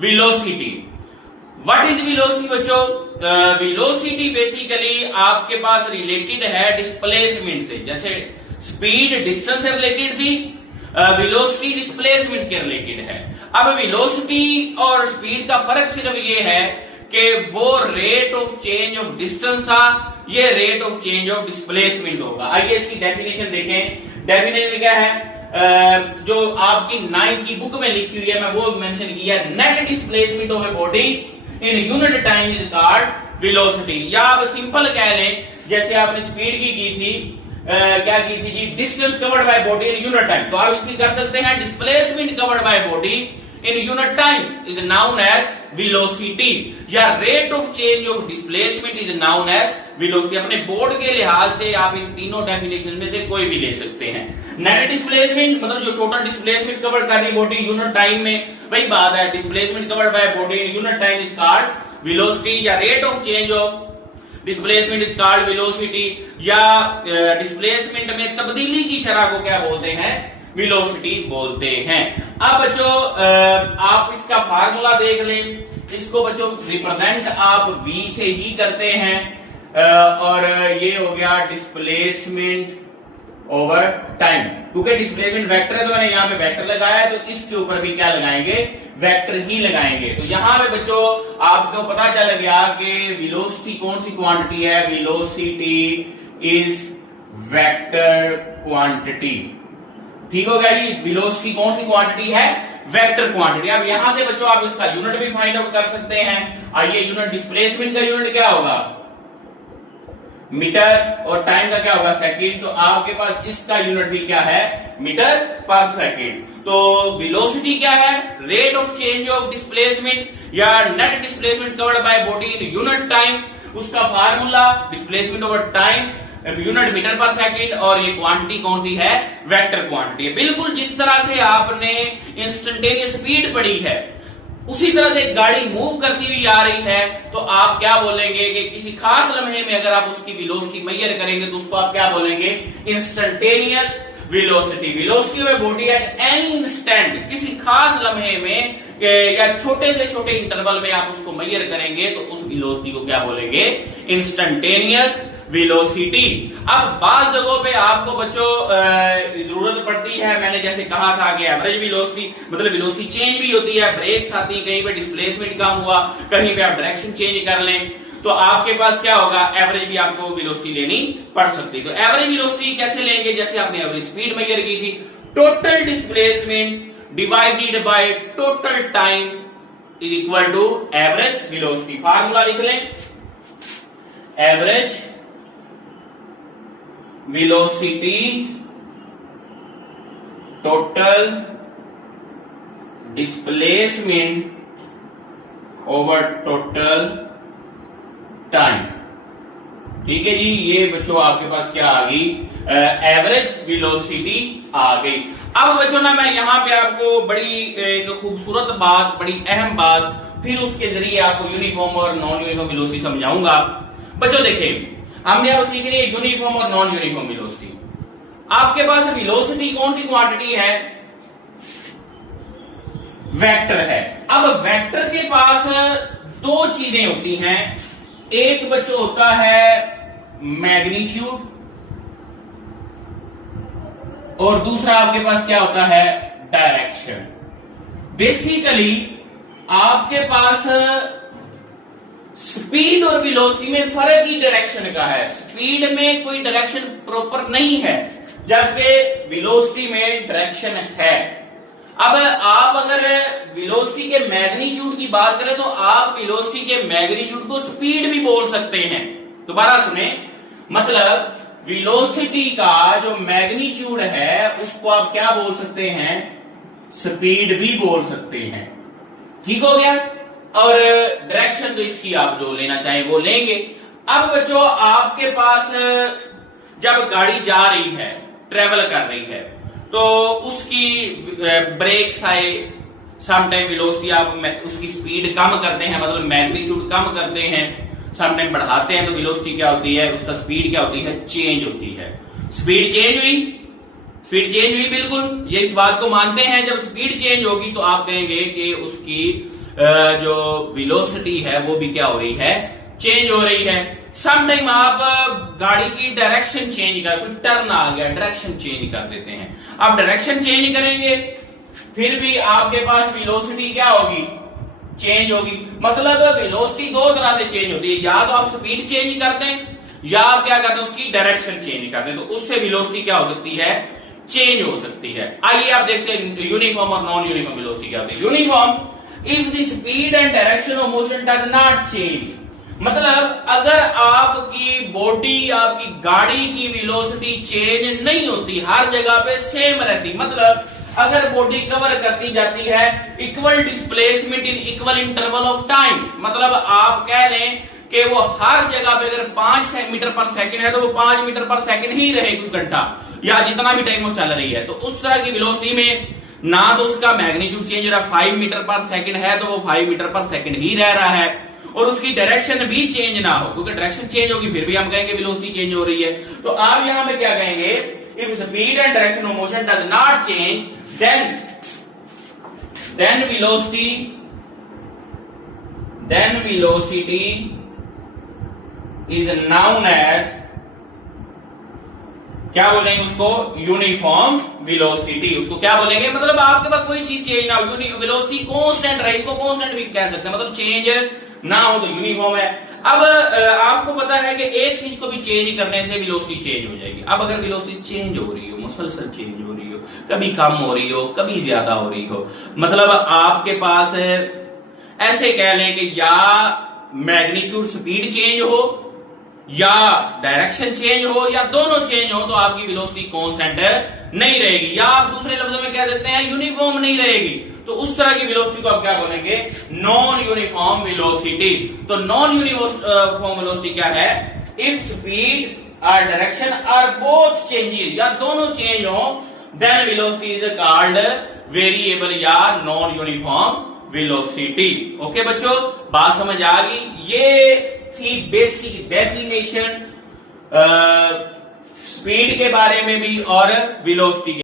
Velocity. What is velocity बच्चों? Velocity basically आपके पास related है डिस्प्लेसमेंट से। जैसे स्पीड डिस्टेंस से रिलेटेड थी, वेलोसिटी डिस्प्लेसमेंट के रिलेटेड है। अब वेलोसिटी और स्पीड का फर्क सिर्फ ये है कि वो rate of change of distance था, ये rate of change of displacement होगा। आइए इसकी डेफिनेशन देखें। डेफिनेशन क्या है? जो आपकी 9th की बुक में लिखी हुई है, मैं वो मेंशन किया। Net displacement of a body in unit time is called velocity. या आप सिंपल कह लें, जैसे आपने स्पीड की थी, क्या की थी जी? Distance covered by body in unit time. तो आप इसकी कर सकते हैं displacement covered by body in unit time is known as velocity, या rate of change of displacement is known as velocity. अपने बोर्ड के लिहाज से आप इन तीनों डेफिनेशन में से कोई भी ले सकते हैं। नेट डिस्प्लेसमेंट मतलब जो टोटल डिस्प्लेसमेंट कवर कर रही बॉडी यूनिट टाइम में, वही बात है। Displacement covered by body in unit time is called velocity, या rate of change of displacement is called velocity, या डिस्प्लेसमेंट में तब्दीली की शरह को क्या बोलते हैं? वेलोसिटी बोलते हैं। अब बच्चों आप इसका फार्मूला देख लें। इसको बच्चों रिप्रेजेंट आप v से ही करते हैं, और ये हो गया डिस्प्लेसमेंट ओवर टाइम। क्योंकि डिस्प्लेसमेंट वेक्टर है तो मैंने यहाँ पे वेक्टर लगाया है, तो इसके ऊपर भी क्या लगाएंगे? वेक्टर ही लगाएंगे। तो यहां पे बच्चों आपको पता चल गया कि वेलोसिटी कौन सी क्वांटिटी है? Velocity is vector quantity. ठीक हो गया जी? वेलोसिटी कौन सी क्वांटिटी है? Vector quantity. अब यहां से बच्चों आप इसका यूनिट भी फाइंड आउट कर सकते हैं। आइए, यूनिट डिस्प्लेसमेंट का यूनिट क्या होगा? मीटर, और टाइम का क्या होगा? सेकंड। तो आपके पास इसका यूनिट भी क्या है? मीटर पर सेकंड। तो वेलोसिटी क्या है? Rate of change of displacement या net displacement covered by body in unit time. उसका formula displacement over time unit metre पर सेकंड, और ये क्वांटिटी कौन सी है? वेक्टर क्वांटिटी है। बिल्कुल जिस तरह से आपने इंस्टेंटेनियस स्पीड पढ़ी है, उसी तरह से गाड़ी मूव करती हुई आ रही है, तो आप क्या बोलेंगे कि किसी खास लम्हे में अगर आप उसकी वेलोसिटी मेजर करेंगे तो उसको आप क्या बोलेंगे? Instantaneous velocity. Velocity of body at any instant, किसी खास लम्हे में या छोटे से छोटे इंटरवल में आप उसको मेजर करेंगे तो उस वेलोसिटी को क्या बोलेंगे? Instantaneous velocity. अब बात जगहों पे आपको बच्चों जरूरत पड़ती है, मैंने जैसे कहा था कि एवरेज वेलोसिटी मतलब वेलोसिटी चेंज भी होती है, ब्रेक्स आती है, कहीं पे डिस्प्लेसमेंट कम हुआ, कहीं पे आप डायरेक्शन चेंज कर लें, तो आपके पास क्या होगा? एवरेज भी आपको वेलोसिटी लेनी पड़ सकती है। तो एवरेज वेलोसिटी कैसे लेंगे? जैसे आपने एवरेज स्पीड मेजर की थी, total displacement divided by total time is equal to average velocity. Formula लिख लें, average velocity total displacement over total time. ठीक है जी, ये बच्चों आपके पास क्या आ गई? एवरेज वेलोसिटी आ गई। अब बच्चों ना मैं यहां पे आपको बड़ी एक खूबसूरत बात, बड़ी अहम बात, फिर उसके जरिए आपको यूनिफॉर्म और नॉन यूनिफॉर्म वेलोसिटी समझाऊंगा। बच्चों देखिए, हमने अब सीख लिया यूनिफॉर्म और नॉन यूनिफॉर्म वेलोसिटी। आपके पास वेलोसिटी कौन सी क्वांटिटी है? वेक्टर है। अब वेक्टर के पास दो चीजें होती हैं, एक बच्चों होता है मैग्नीट्यूड, और दूसरा आपके पास क्या होता है? डायरेक्शन। बेसिकली आपके पास स्पीड और वेलोसिटी में फर्क ही डायरेक्शन का है। स्पीड में कोई डायरेक्शन प्रॉपर नहीं है, जबकि वेलोसिटी में डायरेक्शन है। अब आप अगर वेलोसिटी के मैग्नीट्यूड की बात करें तो आप वेलोसिटी के मैग्नीट्यूड को स्पीड भी बोल सकते हैं। दोबारा सुने, मतलब वेलोसिटी का जो मैग्नीट्यूड है उसको आप क्या बोल सकते हैं? स्पीड भी बोल सकते हैं। ठीक हो गया? और डायरेक्शन तो इसकी आप जो लेना चाहें वो लेंगे। अब बच्चों आपके पास जब गाड़ी जा रही है, ट्रेवल कर रही है, तो उसकी ब्रेक्स आए, समटाइम वेलोसिटी आप उसकी स्पीड कम करते हैं, मतलब मैग्नीट्यूड कम करते हैं, समटाइम बढ़ाते हैं, तो वेलोसिटी क्या होती है? उसका स्पीड क्या होती है? चेंज होती है। स्पीड चेंज हुई, स्पीड चेंज हुई, बिल्कुल ये इस बात को मानते हैं। जब स्पीड चेंज होगी तो आप कहेंगे कि उसकी जो वेलोसिटी है वो भी क्या हो रही है, चेंज हो रही है। समटाइम आप गाड़ी की डायरेक्शन चेंज कर, कोई टर्न आ गया, डायरेक्शन चेंज कर देते हैं। आप डायरेक्शन चेंज करेंगे फिर भी आपके पास वेलोसिटी क्या होगी, चेंज होगी। मतलब वेलोसिटी दो तरह से चेंज होती है, या तो आप स्पीड चेंज करते हैं या आप क्या करते हैं, उसकी डायरेक्शन चेंज करते हैं, तो उससे वेलोसिटी क्या हो सकती है, चेंज हो सकती है। आइए आप देखते हैं यूनिफॉर्म और नॉन यूनिफॉर्म वेलोसिटी क्या होती है। Uniform if the speed and direction of motion does not change, मतलब अगर आपकी बॉडी, आपकी गाड़ी की वेलोसिटी चेंज नहीं होती, हर जगह पे सेम रहती, मतलब अगर बॉडी कवर करती जाती है equal displacement in equal interval of time, मतलब आप कह लें कि वो हर जगह पे अगर 5 मीटर पर सेकंड है तो वो 5 मीटर पर सेकंड ही रहे कुछ घंटा या जितना भी टाइम वो चल रही है, तो उस तरह की वेलोसिटी में ना तो उसका मैग्नीट्यूड चेंज हो रहा है, 5 मीटर पर सेकंड है तो वो 5 मीटर पर सेकंड ही रह रहा है, और उसकी डायरेक्शन भी चेंज ना हो, क्योंकि डायरेक्शन चेंज होगी फिर भी हम कहेंगे वेलोसिटी चेंज हो रही है। तो आप यहां पे क्या कहेंगे, if speed and direction of motion does not change then velocity is known as, क्या बोलेंगे उसको, यूनिफॉर्म वेलोसिटी, उसको क्या बोलेंगे, मतलब आपके पास कोई चीज चेंज ना हो, वेलोसिटी कांस्टेंट रहे, इसको कांस्टेंट भी कह सकते हैं, मतलब चेंज ना हो तो यूनिफॉर्म है। अब आपको पता है कि एक चीज को भी चेंज करने से वेलोसिटी चेंज हो जाएगी। अब अगर वेलोसिटी चेंज हो रही हो, मुसलसल चेंज हो रही हो, कभी कम हो रही हो, कभी ज्यादा हो रही हो, मतलब आपके पास ऐसे कह लें कि या मैग्नीट्यूड स्पीड चेंज हो या डायरेक्शन चेंज हो या दोनों चेंज हो, तो आपकी वेलोसिटी कांस्टेंट नहीं रहेगी, या आप दूसरे लफ्जों में कह सकते हैं यूनिफॉर्म नहीं रहेगी। तो उस तरह की वेलोसिटी को आप क्या बोलेंगे, नॉन यूनिफॉर्म वेलोसिटी। तो नॉन यूनिफॉर्म वेलोसिटी क्या है, इफ स्पीड और डायरेक्शन आर बोथ चेंजेस, या दोनों चेंज हो, then velocity is called variable या नॉन यूनिफॉर्म वेलोसिटी। ओके बच्चों, बात समझ आ गई। ये थी बेसिक डेफिनेशन स्पीड के बारे में भी और वेलोसिटी